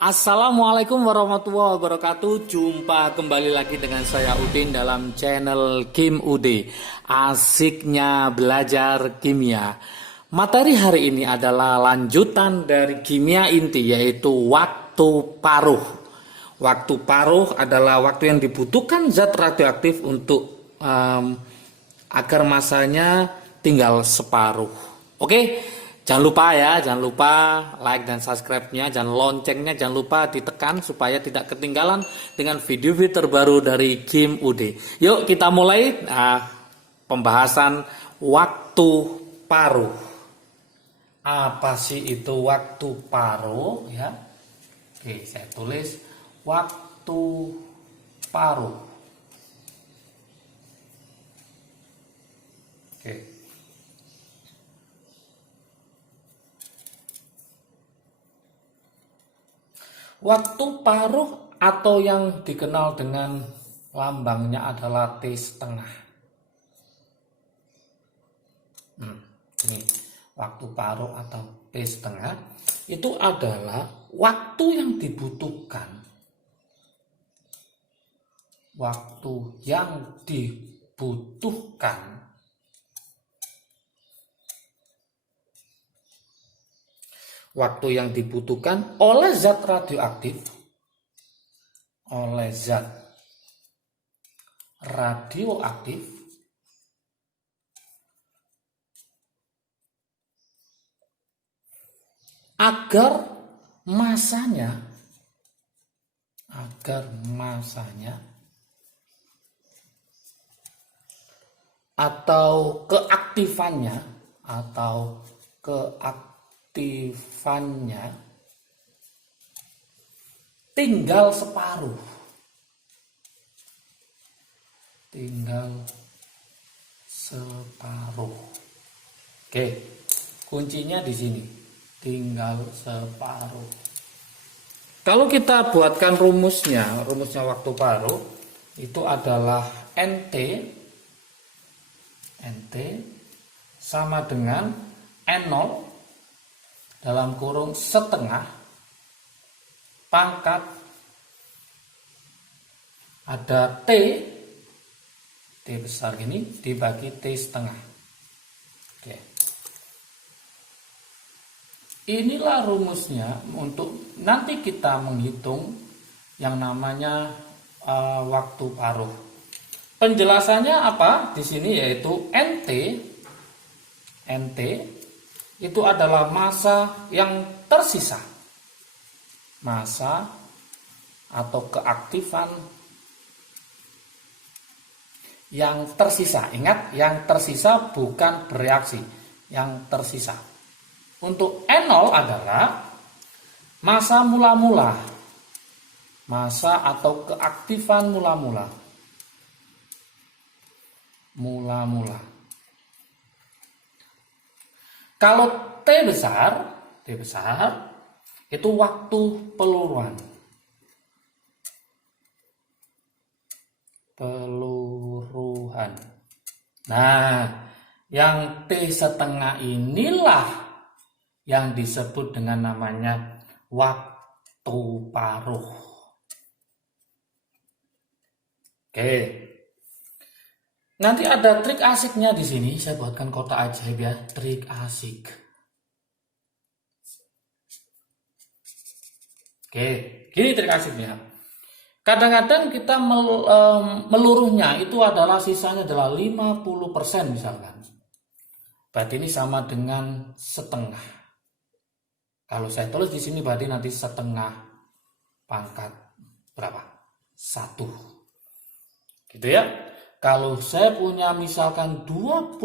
Assalamualaikum warahmatullahi wabarakatuh. Jumpa kembali lagi dengan saya Udin dalam channel Kim Ude. Asiknya belajar kimia. Materi hari ini adalah lanjutan dari kimia inti, yaitu waktu paruh. Waktu paruh adalah waktu yang dibutuhkan zat radioaktif untuk agar masanya tinggal separuh. Oke, jangan lupa ya, jangan lupa like dan subscribe-nya, jangan loncengnya, jangan lupa ditekan supaya tidak ketinggalan dengan video-video terbaru dari Kim Ude. Yuk kita mulai pembahasan waktu paruh. Apa sih itu waktu paruh ya? Oke, saya tulis waktu paruh. Oke. Waktu paruh atau yang dikenal dengan lambangnya adalah T setengah. Ini waktu paruh atau T setengah itu adalah waktu yang dibutuhkan. Waktu yang dibutuhkan oleh zat radioaktif, agar masanya atau keaktifannya tinggal separuh. Oke, kuncinya di sini. Tinggal separuh. Kalau kita buatkan rumusnya waktu paruh itu adalah NT sama dengan N0 dalam kurung setengah pangkat ada T besar gini dibagi T setengah. Oke. Inilah rumusnya untuk nanti kita menghitung yang namanya waktu paruh. Penjelasannya apa di sini, yaitu NT itu adalah massa yang tersisa. Massa atau keaktifan yang tersisa. Ingat, yang tersisa bukan bereaksi, yang tersisa. Untuk N0 adalah massa mula-mula. Massa atau keaktifan mula-mula. Kalau T besar itu waktu peluruhan. Nah, yang T setengah inilah yang disebut dengan namanya waktu paruh. Oke. Nanti ada trik asiknya di sini. Saya buatkan kotak ajaib ya, trik asik. Oke, gini trik asiknya. Kadang-kadang kita meluruhnya itu adalah sisanya adalah 50% misalkan. Berarti ini sama dengan setengah. Kalau saya tulis di sini berarti nanti setengah pangkat berapa? 1. Gitu ya. Kalau saya punya misalkan 25%,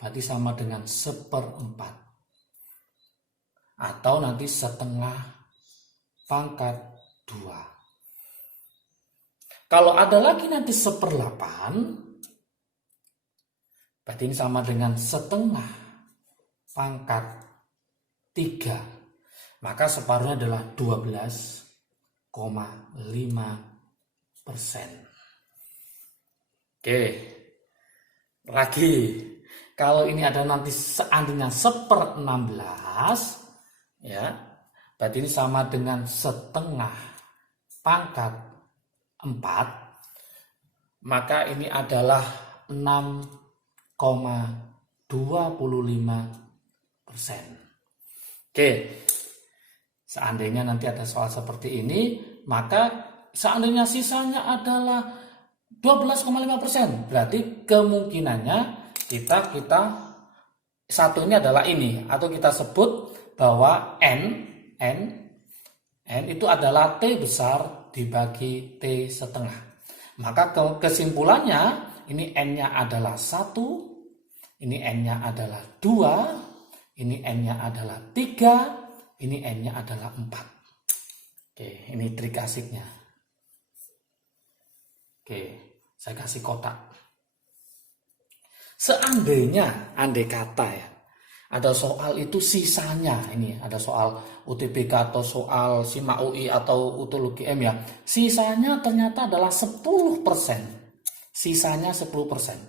berarti sama dengan 1/4. Atau nanti setengah pangkat 2. Kalau ada lagi nanti 1/8, berarti ini sama dengan setengah pangkat 3. Maka separuhnya adalah 12,5%. Oke, lagi kalau ini ada nanti seandainya 1/16 ya, berarti ini sama dengan setengah pangkat 4, maka ini adalah 6,25%. Oke, seandainya nanti ada soal seperti ini, maka seandainya sisanya adalah 12,5%, berarti kemungkinannya kita satu ini adalah ini, atau kita sebut bahwa N itu adalah T besar dibagi T setengah. Maka kesimpulannya, ini N-nya adalah 1, ini N-nya adalah 2, ini N-nya adalah 3, ini N-nya adalah 4. Oke, ini trik asiknya. Oke, saya kasih kotak. Seandainya, andai kata ya, ada soal itu sisanya, ini ada soal UTBK atau soal SIMA UI atau UTUL UGM ya, sisanya ternyata adalah 10%. Sisanya 10%.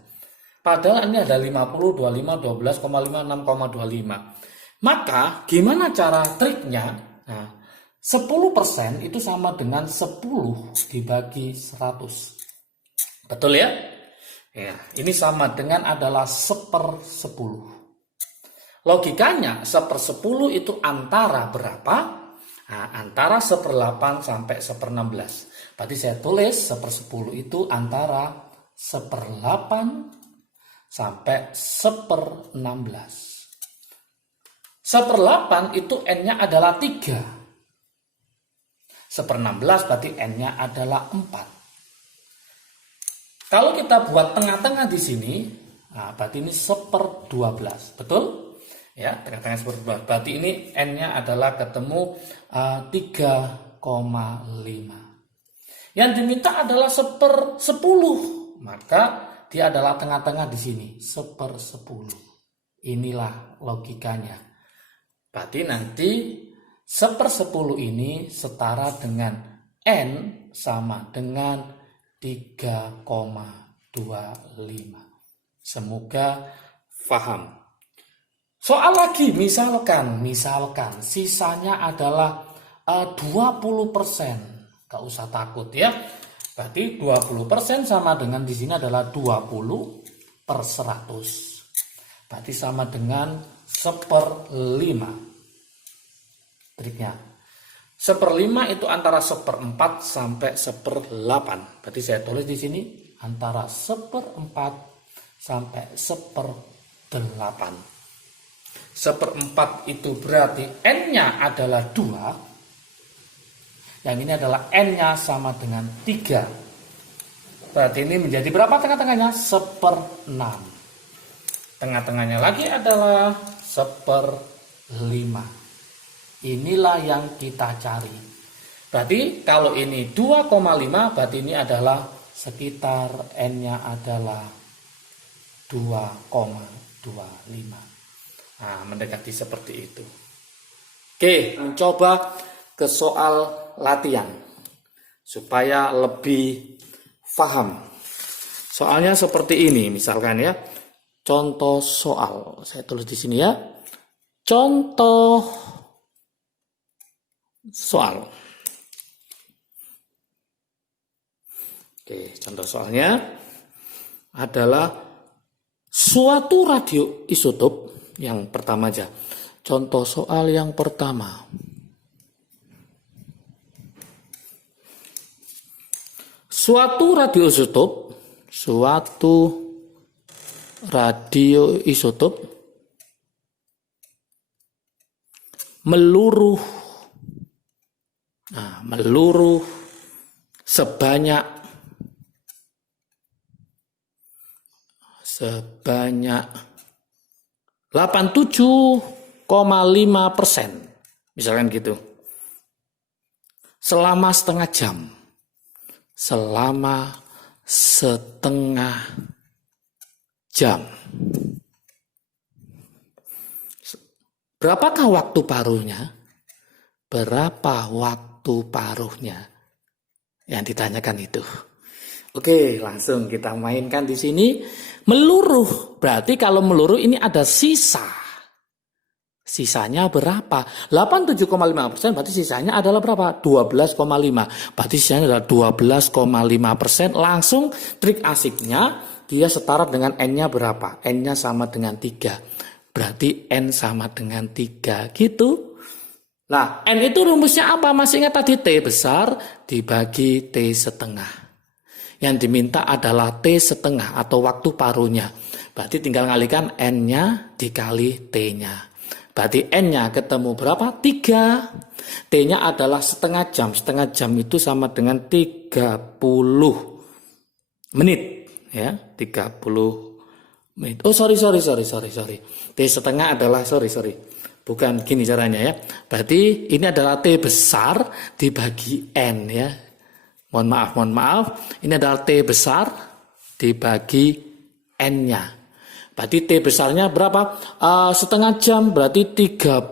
Padahal ini ada 50, 25, 12,5, 6,25. Maka gimana cara triknya? Nah, 10% itu sama dengan 10 dibagi 100. Betul ya? Ya, ini sama dengan adalah 1/10. Logikanya 1/10 itu antara berapa? Nah, antara 1/8 sampai 1/16. Berarti saya tulis 1/10 itu antara 1/8 sampai 1/16. 1/8 itu N-nya adalah 3. 1/16 berarti N-nya adalah 4. Kalau kita buat tengah-tengah di sini, nah berarti ini 1/12, betul? Ya, tengah-tengah 1/12. Berarti ini N-nya adalah ketemu 3,5. Yang diminta adalah 1/10, maka dia adalah tengah-tengah di sini, 1/10. Inilah logikanya. Berarti nanti 1/10 ini setara dengan N sama dengan 3,25. Semoga paham. Soal lagi, misalkan sisanya adalah 20%. Gak usah takut ya. Berarti 20% sama dengan di sini adalah 20/100. Berarti sama dengan 1/5. Triknya. 1/5 itu antara 1/4 sampai 1/8. Berarti saya tulis di sini antara 1/4 sampai 1/8. 1/4 itu berarti N-nya adalah 2. Yang ini adalah N-nya sama dengan 3. Berarti ini menjadi berapa tengah-tengahnya? 1/6. Tengah-tengahnya lagi adalah 1/5. Inilah yang kita cari. Berarti kalau ini 2,5 berarti ini adalah sekitar N-nya adalah 2,25. Nah, mendekati seperti itu. Oke, mencoba ke soal latihan supaya lebih paham. Soalnya seperti ini, misalkan ya. Contoh soal, saya tulis di sini ya. Contoh soal. Oke, contoh soalnya adalah suatu radioisotop. Yang pertama aja. Contoh soal yang pertama. Suatu radioisotop meluruh sebanyak 87,5%, misalkan gitu, selama setengah jam. Berapakah waktu paruhnya? Yang ditanyakan itu. Oke, langsung kita mainkan di sini. Meluruh, berarti kalau meluruh ini ada sisa. Sisanya berapa? 87,5% berarti sisanya adalah berapa? 12,5. Berarti sisanya adalah 12,5%. Langsung trik asiknya dia setara dengan N-nya berapa? N-nya sama dengan 3. Berarti N sama dengan 3 gitu. Nah, N itu rumusnya apa? Masih ingat tadi T besar dibagi T setengah. Yang diminta adalah T setengah atau waktu paruhnya. Berarti tinggal ngalihkan N-nya dikali T-nya. Berarti N-nya ketemu berapa? 3. T-nya adalah setengah jam. Setengah jam itu sama dengan 30 menit. Ya, 30 menit. Oh, sorry. T setengah adalah, sorry. Bukan gini caranya ya. Berarti ini adalah T besar dibagi N ya. Mohon maaf. Ini adalah T besar dibagi N-nya. Berarti T besarnya berapa? Setengah jam berarti 30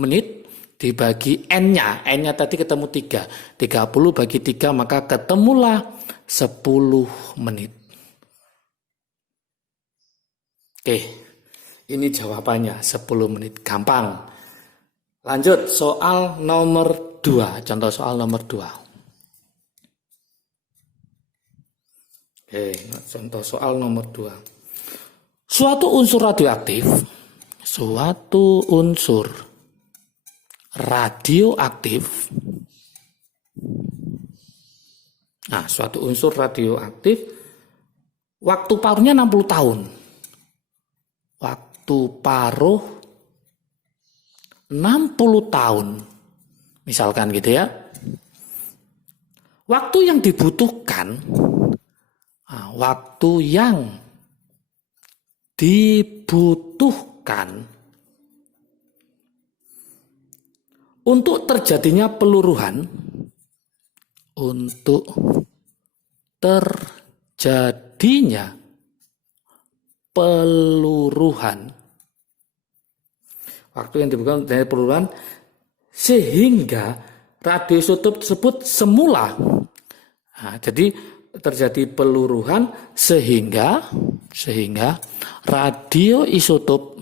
menit dibagi N-nya. N-nya tadi ketemu 3. 30 bagi 3 maka ketemulah 10 menit. Oke, ini jawabannya 10 menit. Gampang. Lanjut soal nomor 2. Contoh soal nomor 2. Oke, contoh soal nomor 2. Suatu unsur radioaktif, nah suatu unsur radioaktif, waktu paruhnya 60 tahun. Waktu paruh 60 tahun, misalkan gitu ya. Waktu yang dibutuhkan untuk terjadinya peluruhan, waktu yang dibutuhkan dari peluruhan sehingga radioisotop tersebut semula. Nah, jadi terjadi peluruhan sehingga radioisotop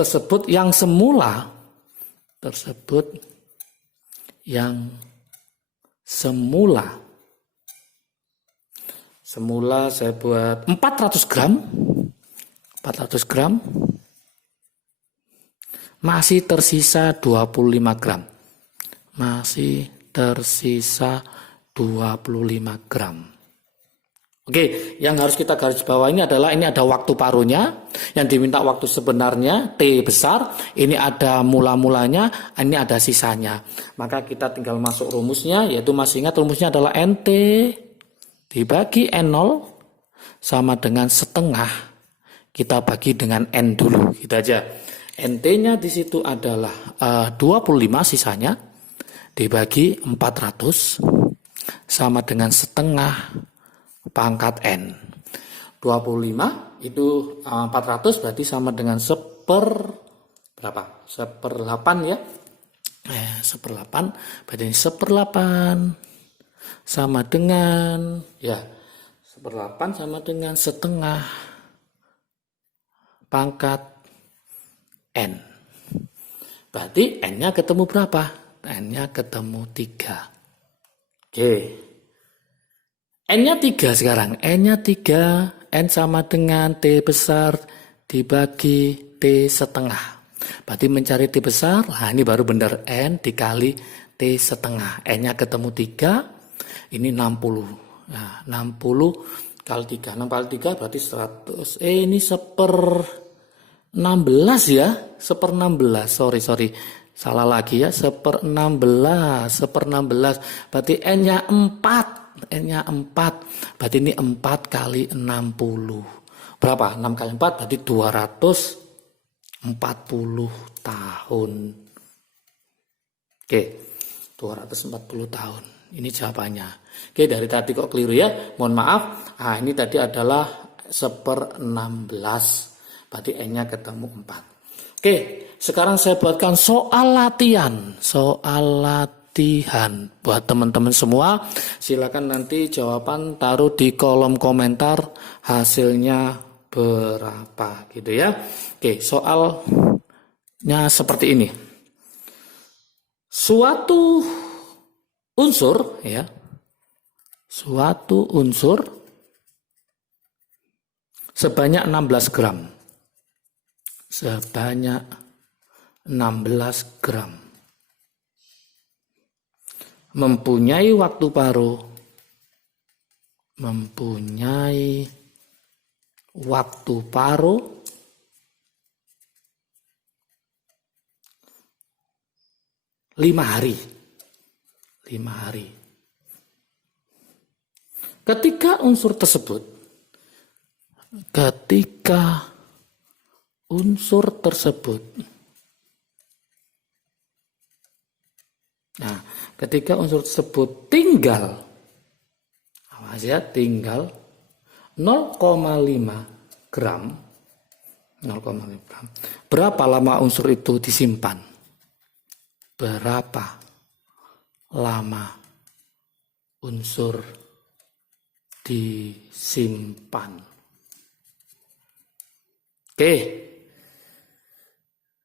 tersebut yang semula saya buat 400 gram masih tersisa 25 gram. Oke, yang harus kita garis bawah ini ada waktu paruhnya, yang diminta waktu sebenarnya T besar, ini ada mula-mulanya, ini ada sisanya. Maka kita tinggal masuk rumusnya, yaitu masih ingat rumusnya adalah NT dibagi N0 sama dengan setengah. Kita bagi dengan N dulu, gitu aja. NT-nya di situ adalah 25 sisanya dibagi 400 sama dengan setengah pangkat N. 25 itu 400 berarti sama dengan berapa? 1/8 ya. 1/8 berarti 1/8 sama dengan 1/8 sama dengan setengah pangkat N. Berarti N-nya ketemu berapa? N-nya ketemu 3. Oke. N-nya 3 sekarang. N-nya 3. N sama dengan T besar dibagi T setengah. Berarti mencari T besar. Nah ini baru benar. N dikali T setengah. N-nya ketemu 3. Ini 60. Nah 60 kali 3. 6 kali 3 berarti 100. Ini 1/16 ya. 1/16. Sorry. Salah lagi ya, 1/16. Berarti N-nya 4. Berarti ini 4 kali 60. Berapa? 6 kali 4 berarti 240 tahun. Oke, 240 tahun. Ini jawabannya. Oke, dari tadi kok keliru ya. Mohon maaf. Nah, ini tadi adalah 1/16. Berarti N-nya ketemu 4. Oke, sekarang saya buatkan soal latihan. latihan. Buat teman-teman semua, silakan nanti jawaban taruh di kolom komentar hasilnya berapa gitu ya. Oke, soalnya seperti ini. Suatu unsur ya. Suatu unsur sebanyak 16 gram. Sebanyak 16 gram. Mempunyai waktu paruh. Mempunyai waktu paruh 5 hari. 5 hari. Ketika unsur tersebut ketika unsur tersebut tinggal 0,5 gram, berapa lama unsur itu disimpan? Berapa lama unsur disimpan? Oke,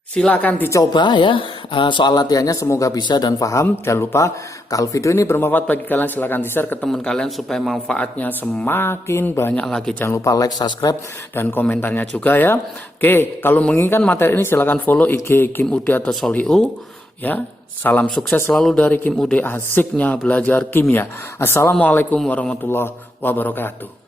silakan dicoba ya soal latihannya, semoga bisa dan paham. Jangan lupa kalau video ini bermanfaat bagi kalian, silakan di-share ke teman kalian supaya manfaatnya semakin banyak lagi. Jangan lupa like, subscribe, dan komentarnya juga ya. Oke, kalau menginginkan materi ini silakan follow IG Kim Ude atau Soliu ya. Salam sukses selalu dari Kim Ude, asiknya belajar kimia. Assalamualaikum warahmatullahi wabarakatuh.